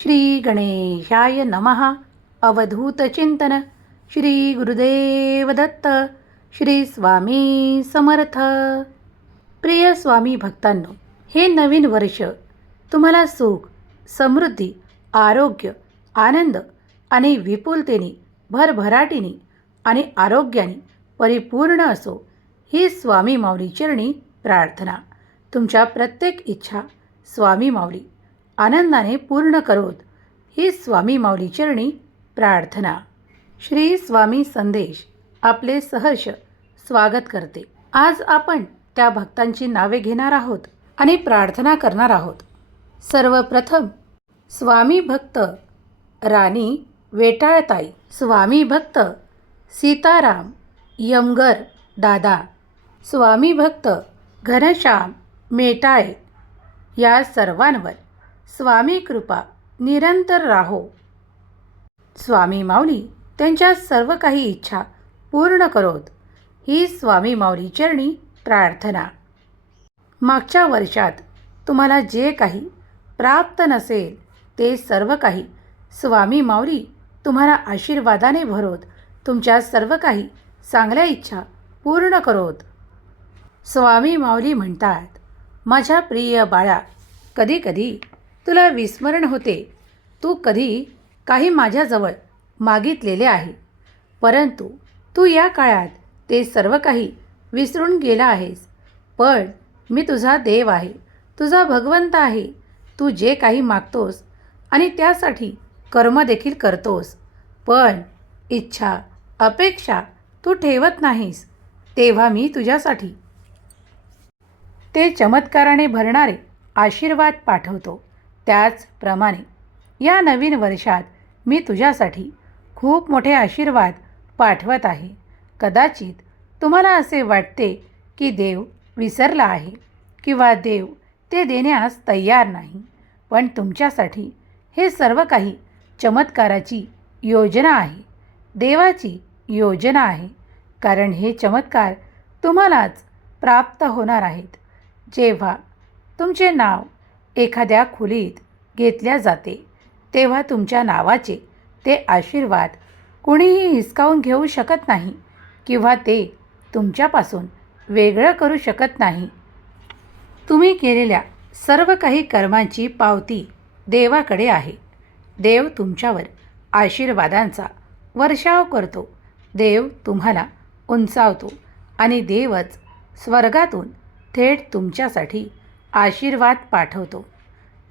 श्री गणेशाय नमः. अवधूत चिंतन. श्री गुरुदेव दत्त. श्री स्वामी समर्थ. प्रिय स्वामी भक्तांनो, हे नवीन वर्ष तुम्हाला सुख, समृद्धी, आरोग्य, आनंद आणि विपुलतेने, भरभराटीने आणि आरोग्याने परिपूर्ण असो, ही स्वामी माऊली चरणी प्रार्थना. तुमच्या प्रत्येक इच्छा स्वामी माऊली आनंदाने पूर्ण करोत, ही स्वामी माऊली चरणी प्रार्थना. श्री स्वामी संदेश आपले सहर्ष स्वागत करते. आज आपण त्या भक्तांची नावे घेणार आहोत आणि प्रार्थना करणार आहोत. सर्वप्रथम स्वामी भक्त राणी वेटाळताई, स्वामी भक्त सीताराम यमगर दादा, स्वामी भक्त घनश्याम मेटाळे, या सर्वांवर स्वामी कृपा निरंतर राहो. स्वामी माऊली त्यांच्या सर्व काही इच्छा पूर्ण करोत, ही स्वामी माऊली चरणी प्रार्थना. मागच्या वर्षात तुम्हाला जे काही प्राप्त नसेल ते सर्व काही स्वामी माऊली तुम्हाला आशीर्वादाने भरोत, तुमच्या सर्व काही चांगल्या इच्छा पूर्ण करोत. स्वामी माऊली म्हणतात, माझ्या प्रिय बाळा, कधी कधी तुला विस्मरण होते. तू कधी काही माझ्याजवळ मागितलेले आहे, परंतु तू या काळात ते सर्व काही विसरून गेला आहेस. पण मी तुझा देव आहे, तुझा भगवंत आहे. तू जे काही मागतोस आणि त्यासाठी कर्म देखील करतोस, पण इच्छा अपेक्षा तू ठेवत नाहीस, तेव्हा मी तुझ्यासाठी ते चमत्काराने भरणारे आशीर्वाद पाठवतो. त्याचप्रमाणे या नवीन वर्षात मी तुझ्यासाठी खूप मोठे आशीर्वाद पाठवत आहे. कदाचित तुम्हाला असे वाटते की देव विसरला आहे किंवा देव ते देण्यास तयार नाही, पण तुमच्यासाठी हे सर्व काही चमत्काराची योजना आहे, देवाची योजना आहे. कारण हे चमत्कार तुम्हालाच प्राप्त होणार आहेत. जेव्हा तुमचे नाव एखाद्या खोलीत घेतल्या जाते, तेव्हा तुमच्या नावाचे ते आशीर्वाद कुणीही हिसकावून घेऊ शकत नाही किंवा ते तुमच्यापासून वेगळं करू शकत नाही. तुम्ही केलेल्या सर्व काही कर्मांची पावती देवाकडे आहे. देव तुमच्यावर आशीर्वादांचा वर्षाव करतो. देव तुम्हाला उंचावतो आणि देवच स्वर्गातून थेट तुमच्यासाठी आशीर्वाद पाठवतो.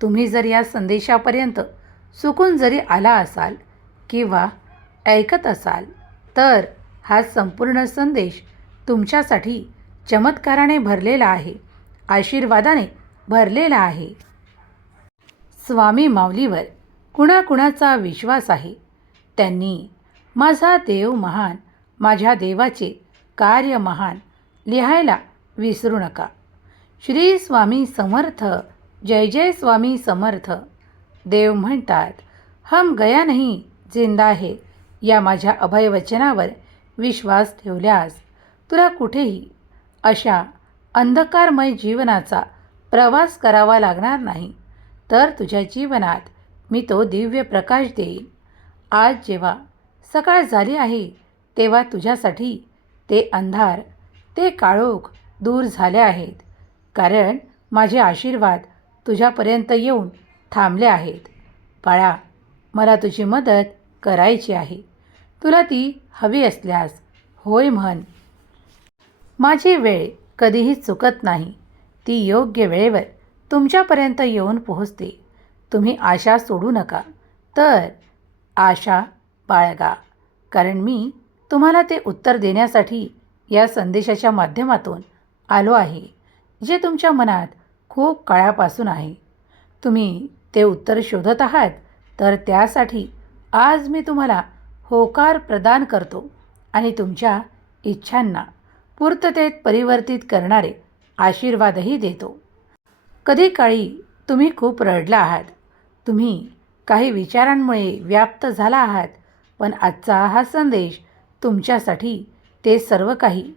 तुम्ही जर या संदेशापर्यंत चुकून जरी आला असाल किंवा ऐकत असाल, तर हा संपूर्ण संदेश तुमच्यासाठी चमत्काराने भरलेला आहे, आशीर्वादाने भरलेला आहे. स्वामी माऊलीवर कुणाकुणाचा विश्वास आहे, त्यांनी माझा देव महान, माझ्या देवाचे कार्य महान लिहायला विसरू नका. श्री स्वामी समर्थ. जय जय स्वामी समर्थ. देव म्हणतात, हम गया नहीं जिंदा है. या माझ्या अभयवचनावर विश्वास ठेवल्यास तुला कुठेही अशा अंधकारमय जीवनाचा प्रवास करावा लागणार नाही, तर तुझ्या जीवनात मी तो दिव्य प्रकाश देईन. आज जेव्हा सकाळ झाली आहे, तेव्हा तुझ्यासाठी ते अंधार, ते काळोख दूर झाले आहेत. कारण माझे आशीर्वाद तुझ्यापर्यंत येऊन थांबले आहेत. बाळा, मला तुझी मदत करायची आहे. तुला ती हवी असल्यास होय म्हण. माझी वेळ कधीही चुकत नाही, ती योग्य वेळेवर तुमच्यापर्यंत येऊन पोहोचते. तुम्ही आशा सोडू नका, तर आशा बाळगा. कारण मी तुम्हाला ते उत्तर देण्यासाठी या संदेशाच्या माध्यमातून आलो आहे, जे तुमच्या मनात खूप काळापासून आहे. तुम्ही ते उत्तर शोधत आहात, तर त्यासाठी आज मी तुम्हाला होकार प्रदान करतो आणि तुमच्या इच्छांना पूर्ततेत परिवर्तित करणारे आशीर्वादही देतो. कधी काळी तुम्ही खूप रडला आहात, तुम्ही काही विचारांमुळे व्याप्त झाला आहात, पण आजचा हा संदेश तुमच्यासाठी ते सर्व काही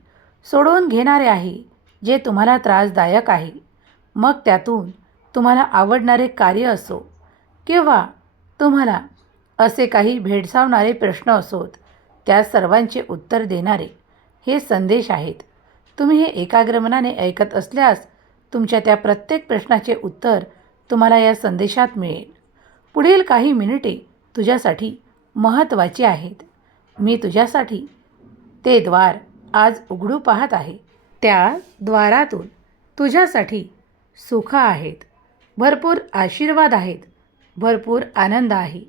सोडवून घेणारे आहे, जे तुम्हाला त्रासदायक आहे. मग त्यातून तुम्हाला आवडणारे कार्य असो किंवा तुम्हाला असे काही भेडसावणारे प्रश्न असोत, त्या सर्वांचे उत्तर देणारे हे संदेश आहेत. तुम्ही हे एकाग्र मनाने ऐकत असल्यास तुमच्या त्या प्रत्येक प्रश्नाचे उत्तर तुम्हाला या संदेशात मिळेल. पुढील काही मिनिटे तुझ्यासाठी महत्त्वाची आहेत. मी तुझ्यासाठी ते द्वार आज उघडू पाहत आहे. त्या द्वारातून तुझ्यासाठी सुख आहेत, भरपूर आशीर्वाद आहेत, भरपूर आनंद आहे.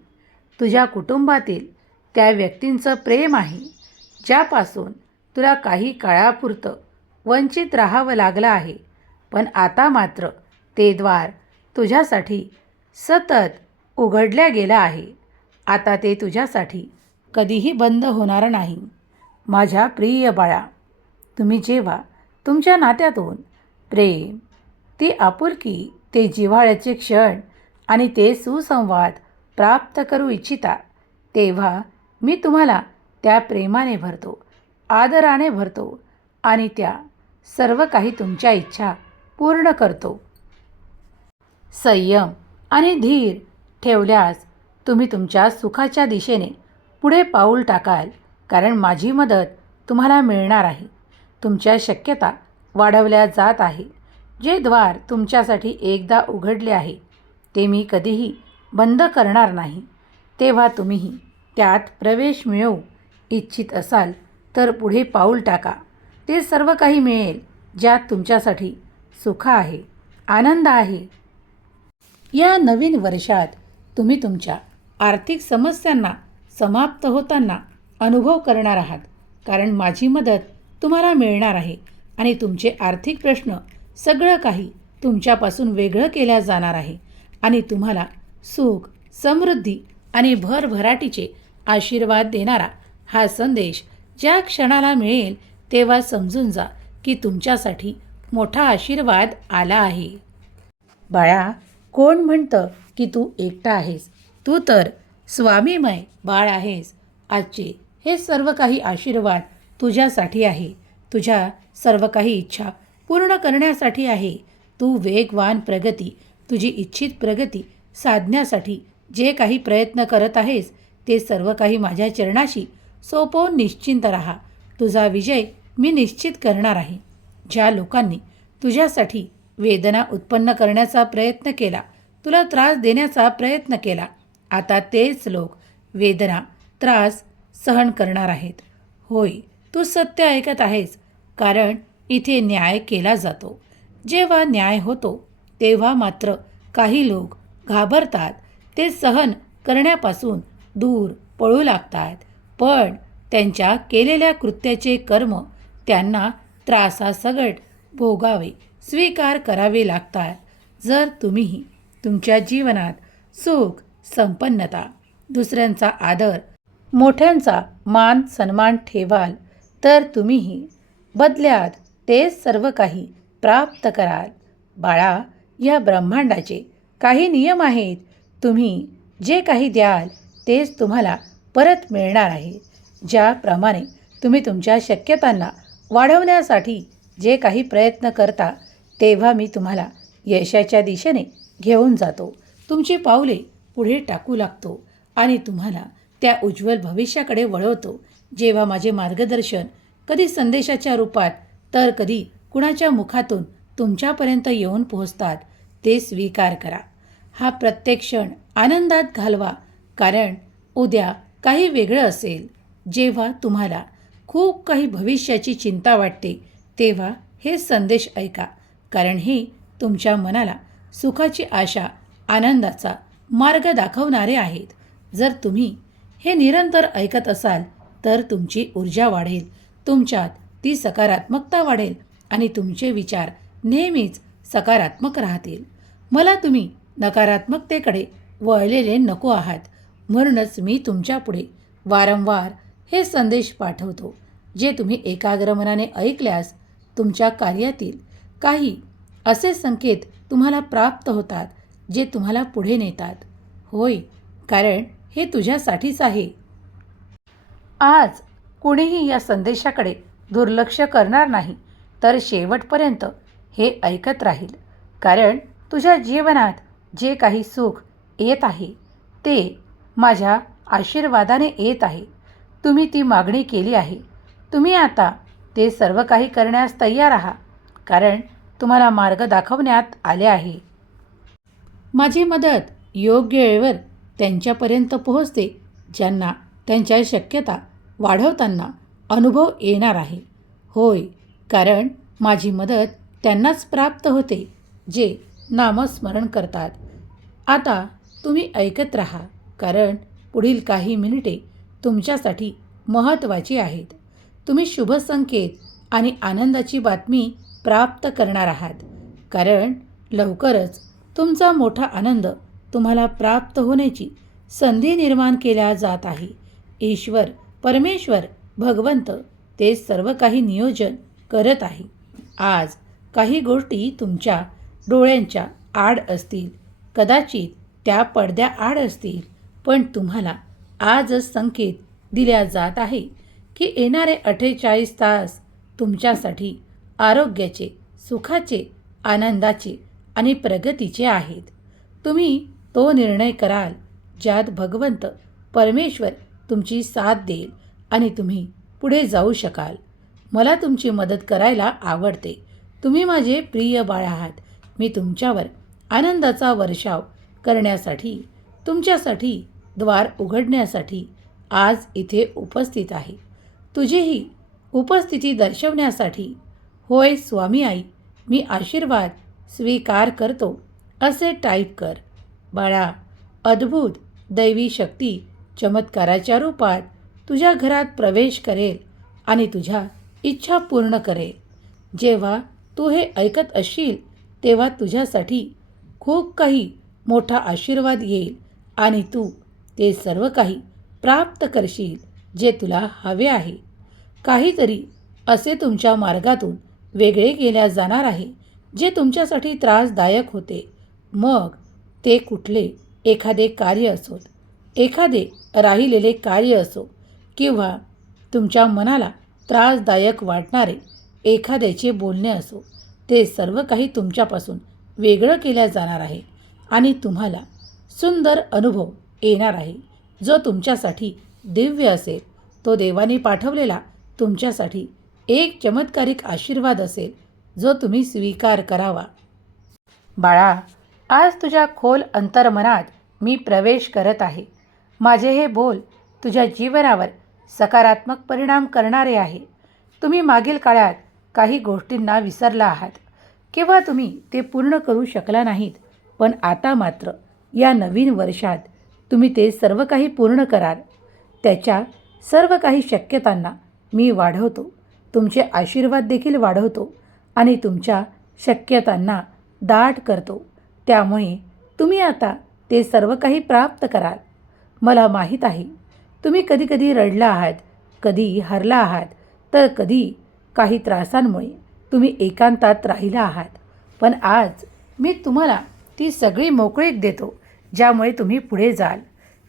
तुझ्या कुटुंबातील त्या व्यक्तींचं प्रेम आहे, ज्यापासून तुला काही काळापुरतं वंचित राहावं लागलं आहे. पण आता मात्र ते द्वार तुझ्यासाठी सतत उघडल्या गेलं आहे. आता ते तुझ्यासाठी कधीही बंद होणार नाही. माझ्या प्रिय बाळा, तुम्ही जेव्हा तुमच्या नात्यातून प्रेम, ती आपुलकी, ते जिव्हाळ्याचे क्षण आणि ते सुसंवाद प्राप्त करू इच्छिता, तेव्हा मी तुम्हाला त्या प्रेमाने भरतो, आदराने भरतो आणि त्या सर्व काही तुमच्या इच्छा पूर्ण करतो. संयम आणि धीर ठेवल्यास तुम्ही तुमच्या सुखाच्या दिशेने पुढे पाऊल टाकाल, कारण माझी मदत तुम्हाला मिळणार आहे. तुमच्या शक्यता वाढवल्या जात आहे. जे द्वार तुमच्यासाठी एकदा उघडले आहे ते मी कधीही बंद करणार नाही. तेव्हा तुम्हीही त्यात प्रवेश मिळवू इच्छित असाल तर पुढे पाऊल टाका. ते सर्व काही मिळेल ज्यात तुमच्यासाठी सुख आहे, आनंद आहे. या नवीन वर्षात तुम्ही तुमच्या आर्थिक समस्यांना समाप्त होताना अनुभव करणार आहात, कारण माझी मदत तुम्हाला मिळणार आहे आणि तुमचे आर्थिक प्रश्न सगळं काही तुमच्यापासून वेगळं केल्या जाणार आहे आणि तुम्हाला सुख, समृद्धी आणि भरभराटीचे आशीर्वाद देणारा हा संदेश ज्या क्षणाला मिळेल तेव्हा समजून जा की तुमच्यासाठी मोठा आशीर्वाद आला आहे. बाळा, कोण म्हणतं की तू एकटा आहेस? तू तर स्वामीमय बाळ आहेस. आजचे हे सर्व काही आशीर्वाद तुझ्यासाठी आहे, तुझ्या सर्व काही इच्छा पूर्ण करण्यासाठी आहे. तू वेगवान प्रगती, तुझी इच्छित प्रगती साधण्यासाठी जे काही प्रयत्न करत आहेस ते सर्व काही माझ्या चरणाशी सोपवून निश्चिंत राहा. तुझा विजय मी निश्चित करणार आहे. ज्या लोकांनी तुझ्यासाठी वेदना उत्पन्न करण्याचा प्रयत्न केला, तुला त्रास देण्याचा प्रयत्न केला, आता तेच लोक वेदना, त्रास सहन करणार आहेत. होय, तू सत्य ऐकत आहेस, कारण इथे न्याय केला जातो. जेव्हा न्याय होतो तेव्हा मात्र काही लोक घाबरतात, ते सहन करण्यापासून दूर पळू लागतात. पण त्यांच्या केलेल्या कृत्याचे कर्म त्यांना त्रासासकट भोगावे, स्वीकार करावे लागतात. जर तुम्हीही तुमच्या जीवनात सुख, संपन्नता, दुसऱ्यांचा आदर, मोठ्यांचा मान सन्मान ठेवाल तर तुम्हीही बदल्यात ते सर्व काही प्राप्त कराल. बाळा, या ब्रह्मांडाचे काही नियम आहेत. तुम्ही जे काही द्याल तेच तुम्हाला परत मिळणार आहे. ज्याप्रमाणे तुम्ही तुमच्या शक्यतांना वाढवण्यासाठी जे काही प्रयत्न करता, तेव्हा मी तुम्हाला यशाच्या दिशेने घेऊन जातो. तुमची पावले पुढे टाकू लागतो आणि तुम्हाला त्या उज्ज्वल भविष्याकडे वळवतो. जेव्हा माझे मार्गदर्शन कधी संदेशाच्या रूपात तर कधी कुणाच्या मुखातून तुमच्यापर्यंत येऊन पोहोचतात, ते स्वीकार करा. हा प्रत्येक क्षण आनंदात घालवा, कारण उद्या काही वेगळं असेल. जेव्हा तुम्हाला खूप काही भविष्याची चिंता वाटते तेव्हा हे संदेश ऐका, कारण हे तुमच्या मनाला सुखाची आशा, आनंदाचा मार्ग दाखवणारे आहेत. जर तुम्ही हे निरंतर ऐकत असाल तर तुमची ऊर्जा वाढेल, तुमच्यात ती सकारात्मकता वाढेल आणि तुमचे विचार नेहमीच सकारात्मक राहतील. मला तुम्ही नकारात्मकतेकडे वळलेले नको आहात, म्हणूनच मी तुमच्यापुढे वारंवार हे संदेश पाठवतो, जे तुम्ही एकाग्र मनाने ऐकल्यास तुमच्या कार्यातील काही असे संकेत तुम्हाला प्राप्त होतात, जे तुम्हाला पुढे नेतात. होय, कारण हे तुझ्यासाठीच आहे. आज कुणीही या संदेशाकडे दुर्लक्ष करणार नाही, तर शेवटपर्यंत हे ऐकत राहील, कारण तुझ्या जीवनात जे काही सुख येत आहे ते माझ्या आशीर्वादाने येत आहे. तुम्ही ती मागणी केली आहे. तुम्ही आता ते सर्व काही करण्यास तयार आहात, कारण तुम्हाला मार्ग दाखवण्यात आले आहे. माझी मदत योग्य वेळेवर त्यांच्यापर्यंत पोहोचते ज्यांना त्यांच्या शक्यता वाढवताना अनुभव येणार आहे. होय, कारण माझी मदत त्यांनाच प्राप्त होते जे नामस्मरण करतात. आता तुम्ही ऐकत राहा, कारण पुढील काही मिनिटे तुमच्यासाठी महत्त्वाची आहेत. तुम्ही शुभ संकेत आणि आनंदाची बातमी प्राप्त करणार आहात, कारण लवकरच तुमचा मोठा आनंद तुम्हाला प्राप्त होण्याची संधी निर्माण केल्या जात आहे. ईश्वर, परमेश्वर, भगवंत ते सर्व काही नियोजन करत आहे. आज काही गोष्टी तुमच्या डोळ्यांच्या आड असतील, कदाचित त्या पडद्या आड असतील, पण तुम्हाला आजच संकेत दिल्या जात आहे की येणारे 48 तास तुमच्यासाठी आरोग्याचे, सुखाचे, आनंदाचे आणि प्रगतीचे आहेत. तुम्ही तो निर्णय कराल ज्यात भगवंत परमेश्वर तुमची साथ देईल आणि तुम्ही पुढे जाऊ शकाल. मला तुमची मदत करायला आवडते. तुम्ही माझे प्रिय बाळ आहात. मी तुमच्यावर आनंदाचा वर्षाव करण्यासाठी, तुमच्यासाठी द्वार उघडण्यासाठी आज इथे उपस्थित आहे. तुझीही उपस्थिती दर्शवण्यासाठी. होय स्वामी आई, मी आशीर्वाद स्वीकार करतो असे टाईप कर. बाळा, अद्भुत दैवी शक्ती चमत्काराच्या रूपात तुझ्या घरात प्रवेश करेल आणि तुझ्या इच्छा पूर्ण करेल. जेव्हा तू हे ऐकत असशील तेव्हा तुझ्यासाठी खूप काही मोठा आशीर्वाद येईल आणि तू ते सर्व काही प्राप्त करशील जे तुला हवे आहे. काहीतरी असे तुमच्या मार्गातून वेगळे केल्या जाणार आहे जे तुमच्यासाठी त्रासदायक होते. मग ते कुठले एखादे कार्य असोत, एखादे राहिलेले कार्य असो, किंवा तुमच्या मनाला त्रासदायक वाटणारे एखाद्याचे बोलणे असो, ते सर्व काही तुमच्यापासून वेगळं केल्या जाणार आहे आणि तुम्हाला सुंदर अनुभव येणार आहे जो तुमच्यासाठी दिव्य असेल. तो देवाने पाठवलेला तुमच्यासाठी एक चमत्कारिक आशीर्वाद असेल जो तुम्ही स्वीकार करावा. बाळा, आज तुझ्या खोल अंतर्मनात मी प्रवेश करत आहे. माझे हे बोल तुझ्या जीवनावर सकारात्मक परिणाम करणारे आहे. तुम्ही मागील काळात काही गोष्टींना विसरला आहात किंवा तुम्ही ते पूर्ण करू शकला नाहीत, पण आता मात्र या नवीन वर्षात तुम्ही ते सर्व काही पूर्ण कराल. त्याच्या सर्व काही शक्यतांना मी वाढवतो, तुमचे आशीर्वाद देखील वाढवतो आणि तुमच्या शक्यतांना दाट करतो. त्यामुळे तुम्ही आता ते सर्व काही प्राप्त कराल. मला माहीत आहे तुम्ही कधी रडला आहात, कधी हरला आहात, तर कधी काही त्रासांमुळे तुम्ही एकांतात राहिला आहात. पण आज मी तुम्हाला ती सगळी मोकळीक देतो ज्यामुळे तुम्ही पुढे जाल.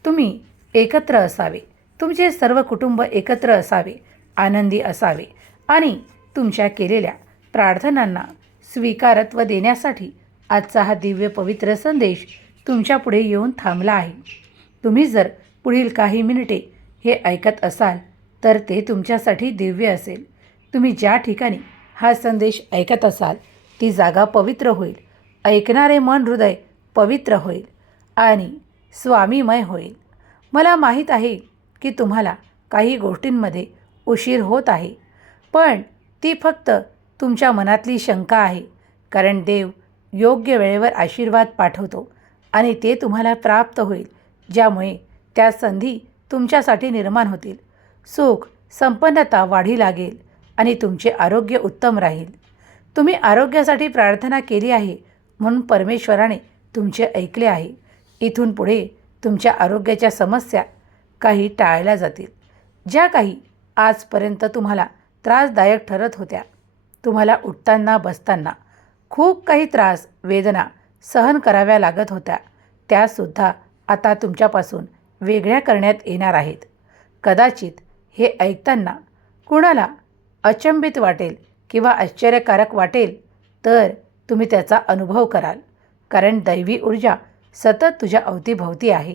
तुम्ही एकत्र असावे, तुमचे सर्व कुटुंब एकत्र असावे, आनंदी असावे आणि तुमच्या केलेल्या प्रार्थनांना स्वीकारत्व देण्यासाठी आजचा हा दिव्य पवित्र संदेश तुमच्या पुढे येऊन थांबला आहे. तुम्ही जर पुढील काही मिनिटे हे ऐकत असाल तर ते तुमच्यासाठी दिव्य असेल. तुम्ही ज्या ठिकाणी हा संदेश ऐकत असाल ती जागा पवित्र होईल, ऐकणारे मन हृदय पवित्र होईल आणि स्वामीमय होईल. मला माहीत आहे की तुम्हाला काही गोष्टींमध्ये उशीर होत आहे, पण ती फक्त तुमच्या मनातली शंका आहे, कारण देव योग्य वेळेवर आशीर्वाद पाठवतो आणि ते तुम्हाला प्राप्त होईल, ज्यामुळे त्या संधी तुमच्यासाठी निर्माण होतील. सुख, संपन्नता वाढी लागेल आणि तुमचे आरोग्य उत्तम राहील. तुम्ही आरोग्यासाठी प्रार्थना केली आहे म्हणून परमेश्वराने तुमचे ऐकले आहे. इथून पुढे तुमच्या आरोग्याच्या समस्या काही टाळल्या जातील. ज्या काही आजपर्यंत तुम्हाला त्रासदायक ठरत होत्या, तुम्हाला उठताना बसताना खूप काही त्रास, वेदना सहन कराव्या लागत होत्या, त्यासुद्धा आता तुमच्यापासून वेगळ्या करण्यात येणार आहेत. कदाचित हे ऐकताना कुणाला अचंबित वाटेल किंवा आश्चर्यकारक वाटेल, तर तुम्ही त्याचा अनुभव कराल, कारण दैवी ऊर्जा सतत तुझ्या अवतीभोवती आहे.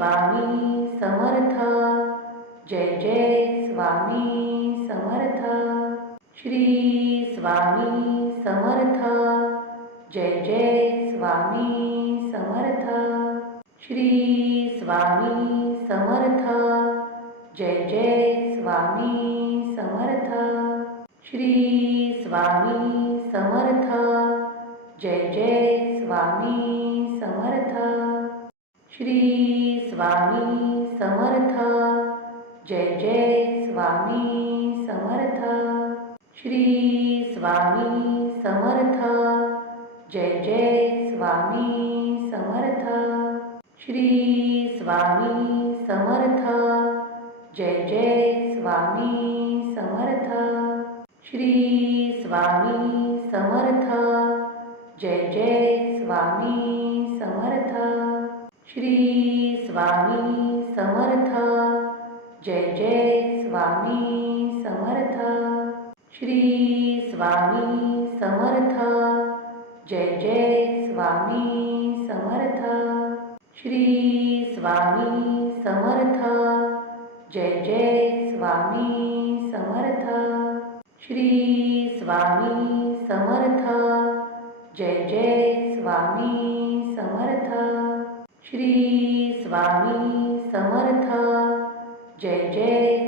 स्वामी समर्थ. जय जय स्वामी समर्थ. श्री स्वामी समर्थ. जय जय स्वामी समर्थ. श्री स्वामी समर्थ. जय जय स्वामी समर्थ. श्री स्वामी समर्थ. जय जय स्वामी समर्थ. श्री स्वामी समर्थ. जय जय स्वामी समर्थ. श्री स्वामी समर्थ. जय जय स्वामी समर्थ. श्री स्वामी समर्थ. जय जय स्वामी समर्थ. श्री स्वामी समर्थ. जय जय स्वामी समर्थ. श्री स्वामी समर्थ. जय जय स्वामी समर्थ. श्री स्वामी समर्थ. जय जय स्वामी समर्थ. श्री स्वामी समर्थ. जय जय स्वामी समर्थ. श्री स्वामी समर्थ. जय जय स्वामी समर्थ. श्री स्वामी समर्थ. जय जय